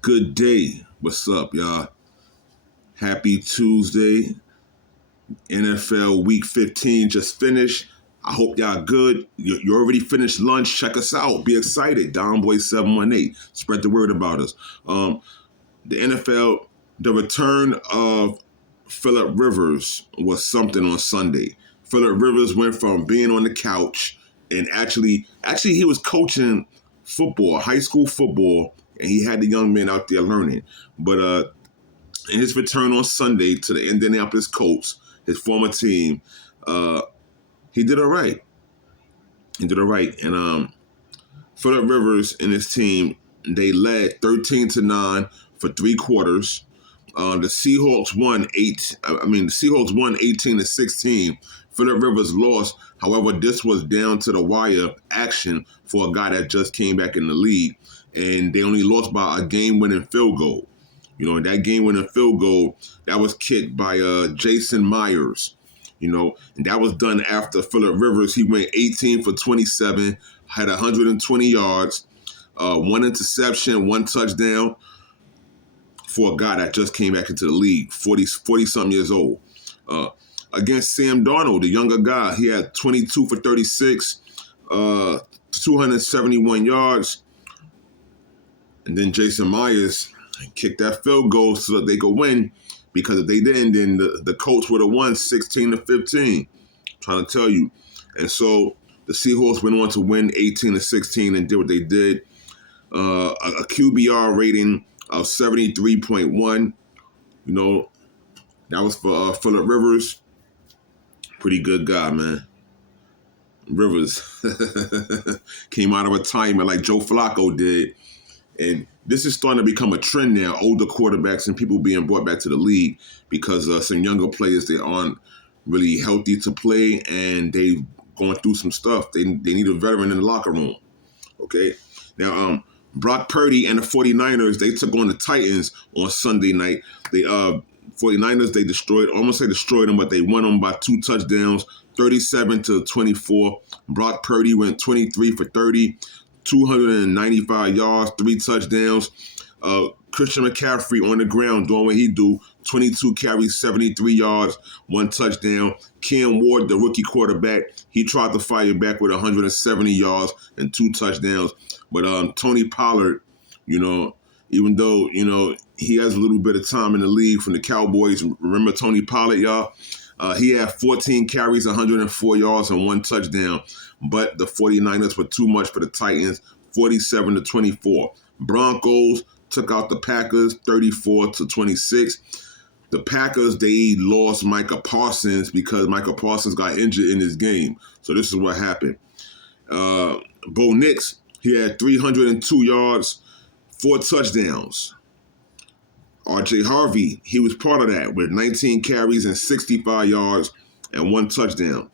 Good day. What's up, y'all? Happy Tuesday. NFL Week 15 just finished. I hope y'all good. You already finished lunch. Check us out. Be excited. Downboy 718. Spread the word about us. The NFL, the return of Phillip Rivers was something on Sunday. Phillip Rivers went from being on the couch and actually he was coaching football, high school football, and he had the young men out there learning. But in his return on Sunday to the Indianapolis Colts, his former team, uh, he did all right. He did all right. And Phillip Rivers and his team, they led 13-9 for three quarters. The Seahawks won the Seahawks won 18-16. Phillip Rivers lost. However, this was down to the wire action for a guy that just came back in the league, and they only lost by a game-winning field goal. And that game-winning field goal that was kicked by Jason Myers. And that was done after Phillip Rivers. He went 18 for 27, had 120 yards, one interception, one touchdown for a guy that just came back into the league, 40-something years old. Against Sam Darnold, the younger guy, he had 22 for 36, 271 yards. And then Jason Myers kicked that field goal so that they could win, because if they didn't, then the Colts would have won 16-15. Trying to tell you. And so the Seahawks went on to win 18-16 and did what they did. A QBR rating of 73.1. That was for Phillip Rivers. Pretty good guy, man. Rivers came out of retirement like Joe Flacco did. And this is starting to become a trend now, older quarterbacks and people being brought back to the league because some younger players, they aren't really healthy to play and they've gone through some stuff. They need a veteran in the locker room. Okay? Now, Brock Purdy and the 49ers, they took on the Titans on Sunday night. They 49ers, they almost destroyed them, but they won them by 2 touchdowns, 37-24. Brock Purdy went 23 for 30, 295 yards, 3 touchdowns. Christian McCaffrey on the ground doing what he do, 22 carries, 73 yards, 1 touchdown. Cam Ward, the rookie quarterback, he tried to fire back with 170 yards and 2 touchdowns. But Tony Pollard, even though, he has a little bit of time in the league from the Cowboys. Remember Tony Pollard, y'all? He had 14 carries, 104 yards, and 1 touchdown. But the 49ers were too much for the Titans, 47-24. Broncos took out the Packers, 34-26. The Packers, they lost Micah Parsons because Micah Parsons got injured in this game. So this is what happened. Bo Nix, he had 302 yards, 4 touchdowns. R.J. Harvey, he was part of that with 19 carries and 65 yards and 1 touchdown.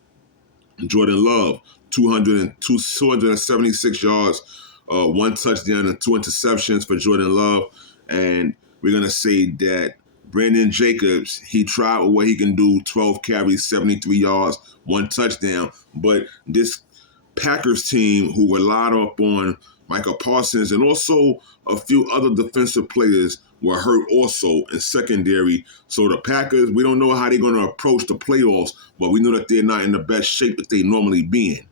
Jordan Love, 276 yards, 1 touchdown and 2 interceptions for Jordan Love. And we're going to say that Brandon Jacobs, he tried what he can do, 12 carries, 73 yards, 1 touchdown. But this Packers team, who relied upon Micah Parsons and also a few other defensive players, were hurt also in secondary. So the Packers, we don't know how they're going to approach the playoffs, but we know that they're not in the best shape that they normally be in.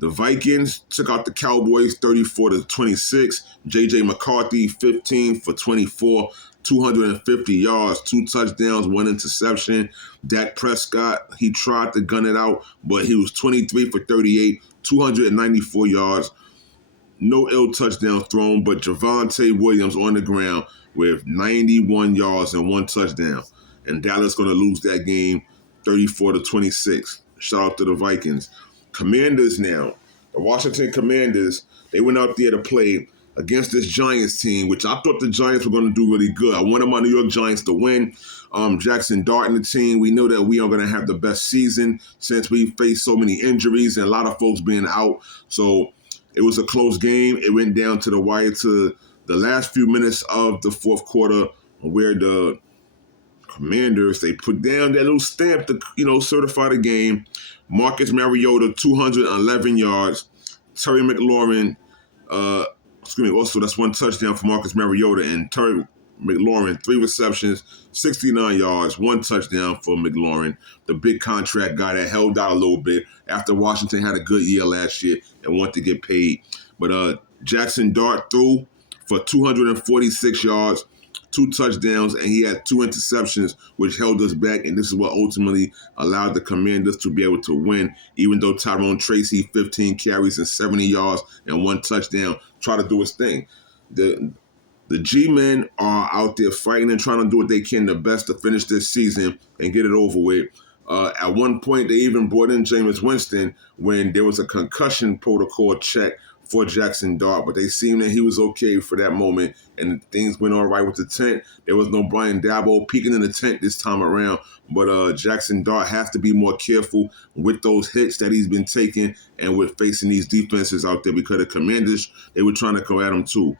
The Vikings took out the Cowboys 34-26. J.J. McCarthy, 15 for 24, 250 yards, 2 touchdowns, 1 interception. Dak Prescott, he tried to gun it out, but he was 23 for 38, 294 yards. No ill touchdowns thrown, but Javonte Williams on the ground with 91 yards and 1 touchdown. And Dallas going to lose that game 34-26. Shout out to the Vikings. Commanders now. The Washington Commanders, they went out there to play against this Giants team, which I thought the Giants were going to do really good. I wanted my New York Giants to win. Jackson Dart and the team, we know that we are going to have the best season since we faced so many injuries and a lot of folks being out. So it was a close game. It went down to the wire to the last few minutes of the fourth quarter where the Commanders, they put down that little stamp to, certify the game. Marcus Mariota, 211 yards. Terry McLaurin, Also, that's 1 touchdown for Marcus Mariota, and Terry McLaurin, 3 receptions, 69 yards, 1 touchdown for McLaurin, the big contract guy that held out a little bit after Washington had a good year last year and wanted to get paid. But Jackson Dart threw for 246 yards, 2 touchdowns, and he had 2 interceptions, which held us back. And this is what ultimately allowed the Commanders to be able to win, even though Tyrone Tracy, 15 carries and 70 yards and 1 touchdown, tried to do his thing. The G-men are out there fighting and trying to do what they can the best to finish this season and get it over with. At one point, they even brought in Jameis Winston when there was a concussion protocol check for Jackson Dart, but they seemed that he was okay for that moment, and things went all right with the tent. There was no Brian Daboll peeking in the tent this time around, but Jackson Dart has to be more careful with those hits that he's been taking and with facing these defenses out there, because the Commanders, they were trying to go at him too.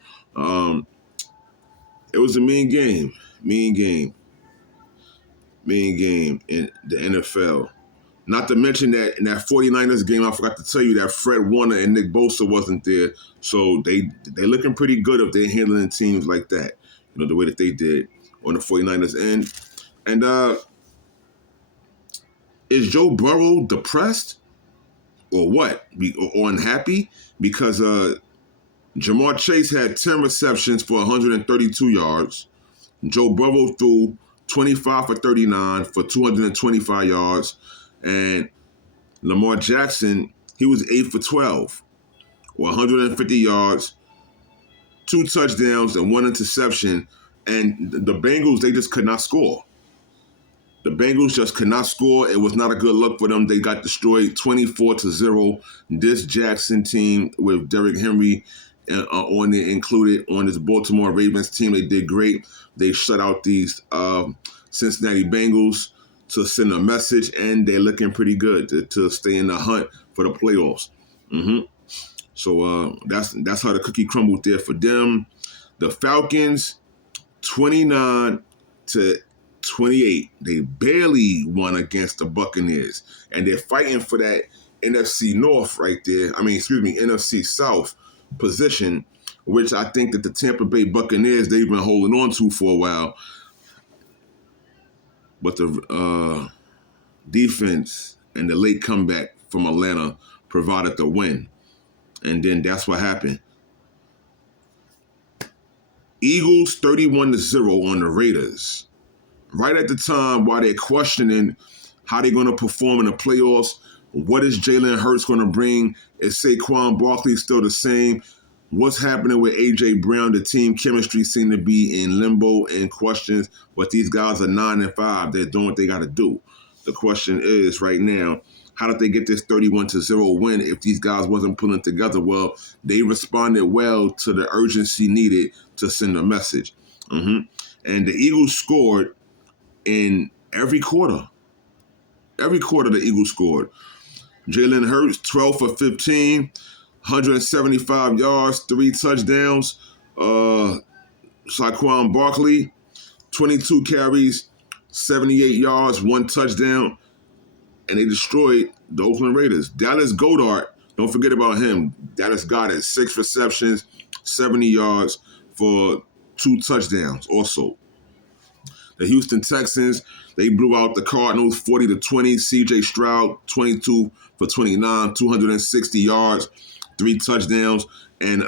It was a mean game in the NFL. Not to mention that in that 49ers game, I forgot to tell you that Fred Warner and Nick Bosa wasn't there. So they're looking pretty good if they're handling teams like that, the way that they did on the 49ers end. And is Joe Burrow depressed or what? Or unhappy? Because Jamar Chase had 10 receptions for 132 yards. Joe Burrow threw 25 for 39 for 225 yards. And Lamar Jackson, he was 8 for 12, 150 yards, 2 touchdowns, and 1 interception. And the Bengals, they just could not score. The Bengals just could not score. It was not a good look for them. They got destroyed 24-0. This Jackson team with Derrick Henry on it included on this Baltimore Ravens team, they did great. They shut out these Cincinnati Bengals to send a message, and they're looking pretty good to stay in the hunt for the playoffs. So that's how the cookie crumbled there for them. The Falcons, 29-28. They barely won against the Buccaneers, and they're fighting for that NFC North right there. NFC South position, which I think that the Tampa Bay Buccaneers, they've been holding on to for a while. But the defense and the late comeback from Atlanta provided the win. And then that's what happened. Eagles 31-0 on the Raiders. Right at the time while they're questioning how they're going to perform in the playoffs, what is Jalen Hurts going to bring? Is Saquon Barkley still the same? What's happening with A.J. Brown? The team chemistry seem to be in limbo and questions, but these guys are 9-5. They're doing what they got to do. The question is right now, how did they get this 31-0 win if these guys wasn't pulling together? Well, they responded well to the urgency needed to send a message. And the Eagles scored in every quarter. Every quarter the Eagles scored. Jalen Hurts, 12 for 15, 175 yards, 3 touchdowns. Saquon Barkley, 22 carries, 78 yards, 1 touchdown. And they destroyed the Oakland Raiders. Dallas Goedert, don't forget about him. Dallas got it, 6 receptions, 70 yards for 2 touchdowns also. The Houston Texans, they blew out the Cardinals 40-20. C.J. Stroud, 22 for 29, 260 yards, 3 touchdowns. And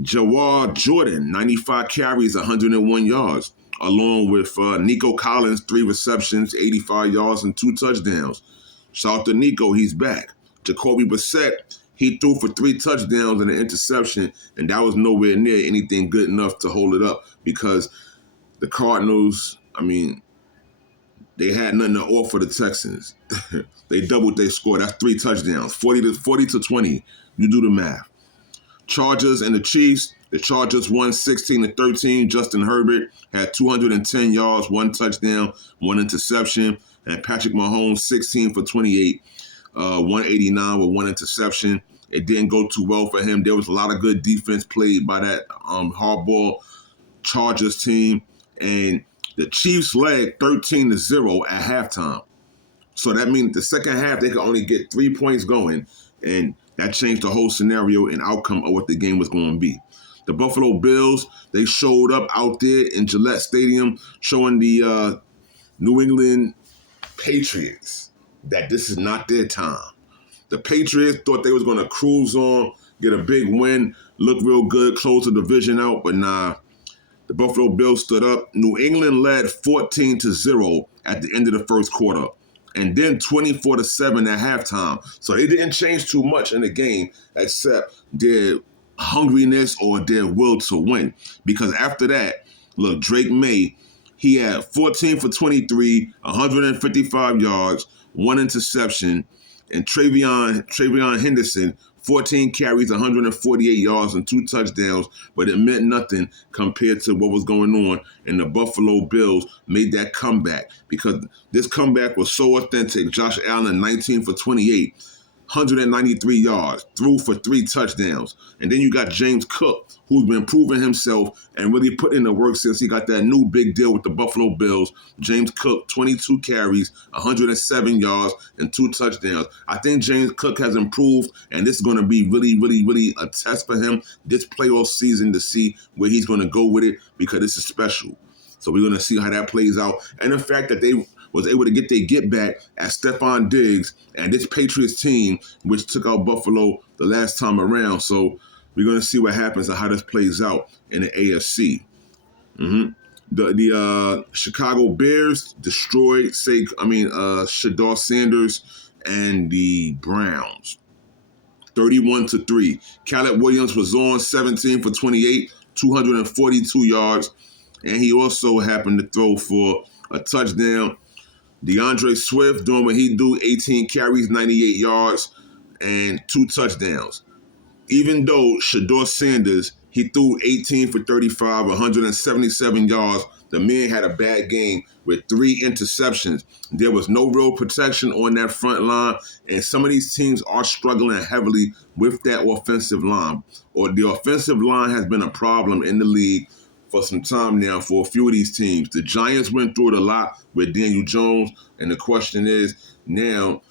Jawar Jordan, 95 carries, 101 yards, along with Nico Collins, 3 receptions, 85 yards, and 2 touchdowns. Shout out to Nico, he's back. Jacoby Brissett, he threw for 3 touchdowns and an interception, and that was nowhere near anything good enough to hold it up because the Cardinals, they had nothing to offer the Texans. They doubled their score. That's 3 touchdowns, 40-20. You do the math. Chargers and the Chiefs. The Chargers won 16-13. Justin Herbert had 210 yards, 1 touchdown, 1 interception. And Patrick Mahomes, 16 for 28, 189 with 1 interception. It didn't go too well for him. There was a lot of good defense played by that hardball Chargers team. And the Chiefs led 13-0 at halftime. So that means the second half, they could only get 3 points going. And That changed the whole scenario and outcome of what the game was going to be. The Buffalo Bills, they showed up out there in Gillette Stadium showing the New England Patriots that this is not their time. The Patriots thought they was going to cruise on, get a big win, look real good, close the division out, but nah. The Buffalo Bills stood up. New England led 14-0 at the end of the first quarter, and then 24-7 at halftime. So they didn't change too much in the game except their hungriness or their will to win. Because after that, look, Drake May, he had 14 for 23, 155 yards, one interception, and Travion Henderson, 14 carries, 148 yards, and 2 touchdowns, but it meant nothing compared to what was going on. And the Buffalo Bills made that comeback because this comeback was so authentic. Josh Allen, 19 for 28, 193 yards, threw for 3 touchdowns. And then you got James Cook, who's been proving himself and really put in the work since he got that new big deal with the Buffalo Bills. James Cook, 22 carries, 107 yards, and 2 touchdowns. I think James Cook has improved, and this is going to be really, really, really a test for him this playoff season to see where he's going to go with it because this is special. So we're going to see how that plays out. And the fact that they was able to get their get back at Stephon Diggs and this Patriots team, which took out Buffalo the last time around. So we're going to see what happens and how this plays out in the AFC. The Chicago Bears destroyed, Shedeur Sanders and the Browns, 31-3. Caleb Williams was on 17 for 28, 242 yards, and he also happened to throw for a touchdown. DeAndre Swift doing what he do, 18 carries, 98 yards, and 2 touchdowns. Even though Shedeur Sanders, he threw 18 for 35, 177 yards, the man had a bad game with 3 interceptions. There was no real protection on that front line, and some of these teams are struggling heavily with that offensive line. Or the offensive line has been a problem in the league for some time now for a few of these teams. The Giants went through it a lot with Daniel Jones, and the question is now,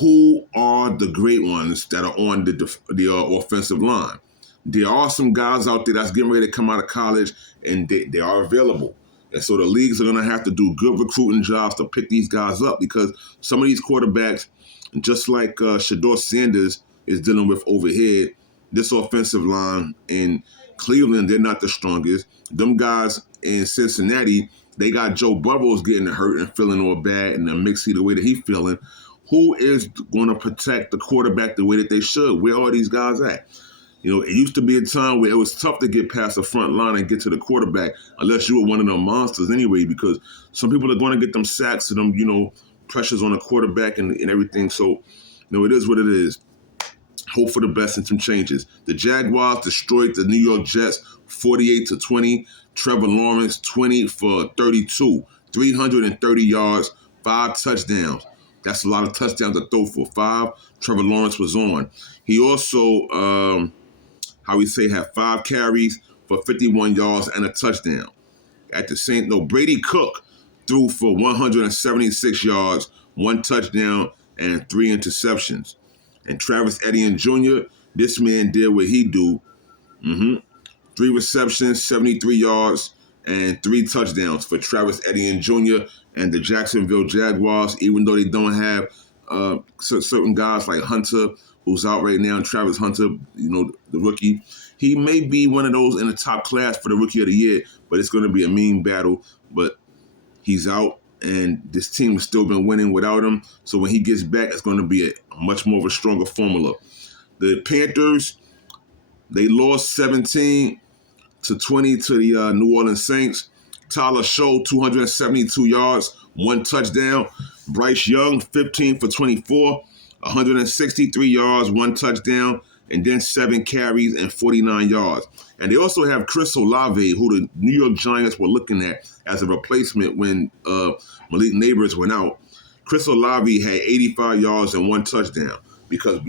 who are the great ones that are on the offensive line? There are some guys out there that's getting ready to come out of college, and they are available. And so the leagues are going to have to do good recruiting jobs to pick these guys up because some of these quarterbacks, just like Shedeur Sanders is dealing with over here, this offensive line in Cleveland, they're not the strongest. Them guys in Cincinnati, they got Joe Burrow getting hurt and feeling all bad and the mix the way that he's feeling. Who is going to protect the quarterback the way that they should? Where are these guys at? You know, it used to be a time where it was tough to get past the front line and get to the quarterback unless you were one of them monsters anyway, because some people are going to get them sacks and them, pressures on the quarterback and everything. So, it is what it is. Hope for the best and some changes. The Jaguars destroyed the New York Jets 48-20. Trevor Lawrence 20 for 32, 330 yards, 5 touchdowns. That's a lot of touchdowns to throw for 5. Trevor Lawrence was on. He also, had 5 carries for 51 yards and a touchdown. At the same, Brady Cook threw for 176 yards, 1 touchdown, and 3 interceptions. And Travis Etienne Jr., this man did what he do. 3 receptions, 73 yards, and 3 touchdowns for Travis Etienne Jr. and the Jacksonville Jaguars, even though they don't have certain guys like Hunter, who's out right now, and Travis Hunter, the rookie. He may be one of those in the top class for the Rookie of the Year, but it's going to be a mean battle. But he's out, and this team has still been winning without him. So when he gets back, it's going to be a much more of a stronger formula. The Panthers, they lost 17-20 to the New Orleans Saints. Tyler Show, 272 yards, 1 touchdown. Bryce Young, 15 for 24, 163 yards, 1 touchdown, and then 7 carries and 49 yards. And they also have Chris Olave, who the New York Giants were looking at as a replacement when Malik Neighbors went out. Chris Olave had 85 yards and 1 touchdown because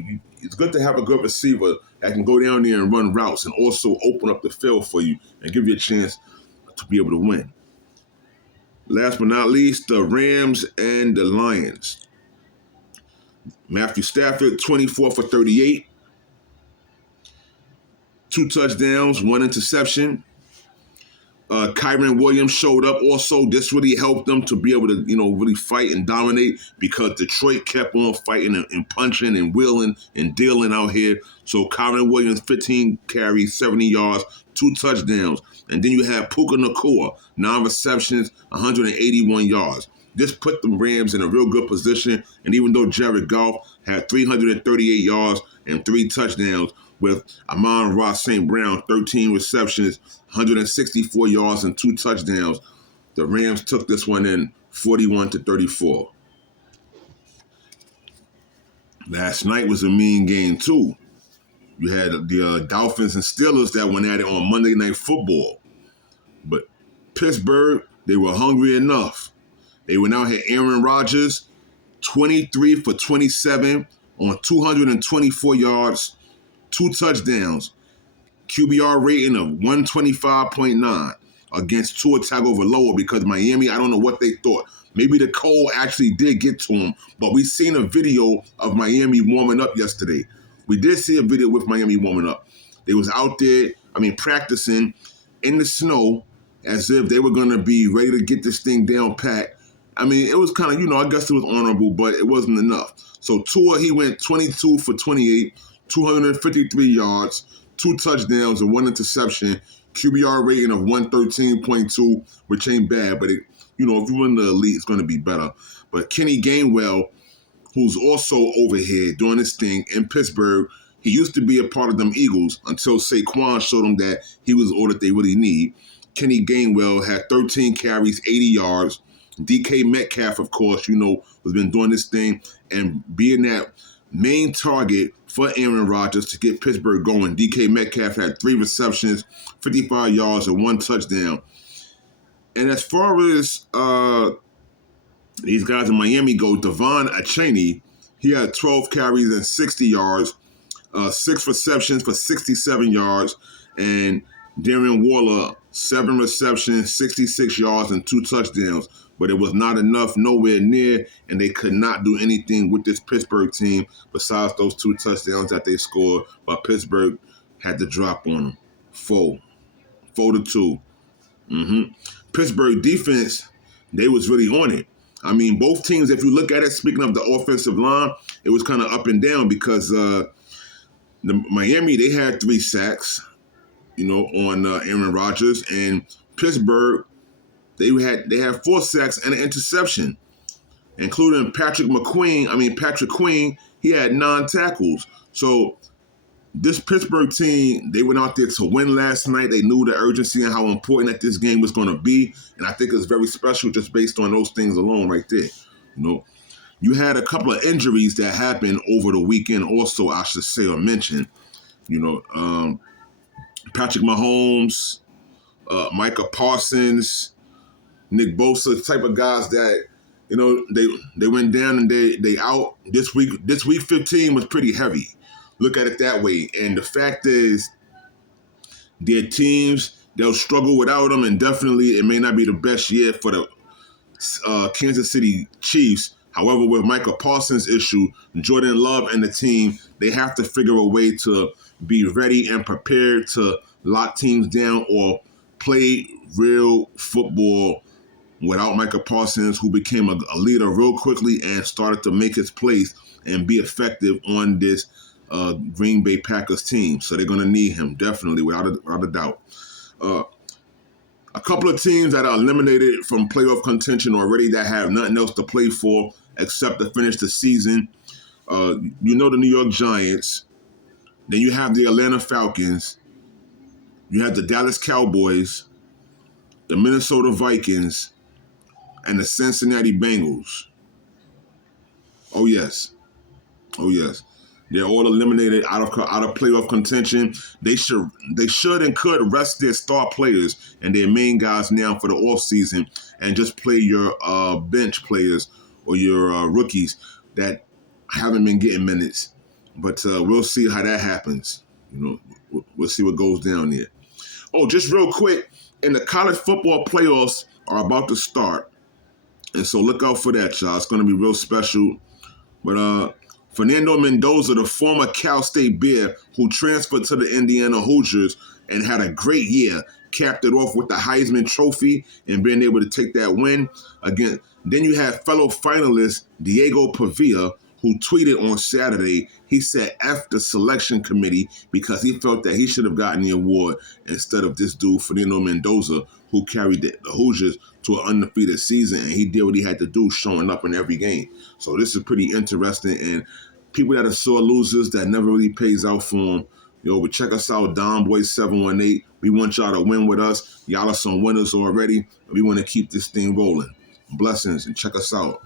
it's good to have a good receiver that can go down there and run routes and also open up the field for you and give you a chance to be able to win. Last but not least, the Rams and the Lions. Matthew Stafford, 24 for 38. 2 touchdowns, 1 interception. Kyren Williams showed up also. This really helped them to be able to, really fight and dominate because Detroit kept on fighting and punching and wheeling and dealing out here. So Kyren Williams, 15 carries, 70 yards, 2 touchdowns. And then you have Puka Nacua, 9 receptions, 181 yards. This put the Rams in a real good position. And even though Jared Goff had 338 yards and 3 touchdowns, with Amon-Ra St. Brown, 13 receptions, 164 yards, and 2 touchdowns, the Rams took this one in 41-34. Last night was a mean game, too. You had the Dolphins and Steelers that went at it on Monday Night Football. But Pittsburgh, they were hungry enough. They went out here, Aaron Rodgers, 23 for 27 on 224 yards, 2 touchdowns, QBR rating of 125.9 against Tua Tagovailoa because Miami, I don't know what they thought. Maybe the cold actually did get to him, but we seen a video of Miami warming up yesterday. We did see a video with Miami warming up. They was out there, practicing in the snow as if they were going to be ready to get this thing down pat. It was kind of, I guess it was honorable, but it wasn't enough. So Tua, he went 22 for 28, 253 yards, 2 touchdowns, and 1 interception. QBR rating of 113.2, which ain't bad, but if you're in the elite, it's going to be better. But Kenny Gainwell, who's also over here doing this thing in Pittsburgh, he used to be a part of them Eagles until Saquon showed him that he was all that they really need. Kenny Gainwell had 13 carries, 80 yards. DK Metcalf, of course, has been doing this thing and being that main target for Aaron Rodgers to get Pittsburgh going. DK Metcalf had 3 receptions, 55 yards, and 1 touchdown. And as far as these guys in Miami go, Devon Achane, he had 12 carries and 60 yards, 6 receptions for 67 yards, and Darren Waller, 7 receptions, 66 yards, and 2 touchdowns. But it was not enough, nowhere near, and they could not do anything with this Pittsburgh team besides those 2 touchdowns that they scored. But Pittsburgh had to drop on them. 4-2. Pittsburgh defense, they was really on it. Both teams, if you look at it, speaking of the offensive line, it was kind of up and down because the Miami, they had 3 sacks, on Aaron Rodgers, and Pittsburgh, they had 4 sacks and an interception, including Patrick Queen, he had 9 tackles. So this Pittsburgh team, they went out there to win last night. They knew the urgency and how important that this game was going to be, and I think it's very special just based on those things alone right there. You had a couple of injuries that happened over the weekend also, I should say or mention. Patrick Mahomes, Micah Parsons, Nick Bosa, type of guys that, they went down and they out. This week 15 was pretty heavy. Look at it that way. And the fact is, their teams, they'll struggle without them, and definitely it may not be the best year for the Kansas City Chiefs. However, with Micah Parsons' issue, Jordan Love and the team, they have to figure a way to be ready and prepared to lock teams down or play real football without Micah Parsons, who became a leader real quickly and started to make his place and be effective on this Green Bay Packers team. So they're going to need him, definitely, without a doubt. A couple of teams that are eliminated from playoff contention already that have nothing else to play for except to finish the season. The New York Giants. Then you have the Atlanta Falcons. You have the Dallas Cowboys, the Minnesota Vikings, and the Cincinnati Bengals. Oh, yes. They're all eliminated out of playoff contention. They should and could rest their star players and their main guys now for the offseason and just play your bench players or your rookies that haven't been getting minutes. But we'll see how that happens. We'll see what goes down there. Oh, just real quick, and the college football playoffs are about to start. And so look out for that, y'all. It's going to be real special. But Fernando Mendoza, the former Cal State Bear who transferred to the Indiana Hoosiers and had a great year, capped it off with the Heisman Trophy and being able to take that win again. Then you have fellow finalist Diego Pavia, who tweeted on Saturday. He said F the selection committee because he felt that he should have gotten the award instead of this dude, Fernando Mendoza, who carried the Hoosiers to an undefeated season, and he did what he had to do, showing up in every game. So this is pretty interesting, and people that are sore losers, that never really pays out for them. But check us out, DonBoy718. We want y'all to win with us. Y'all are some winners already. We want to keep this thing rolling. Blessings, and check us out.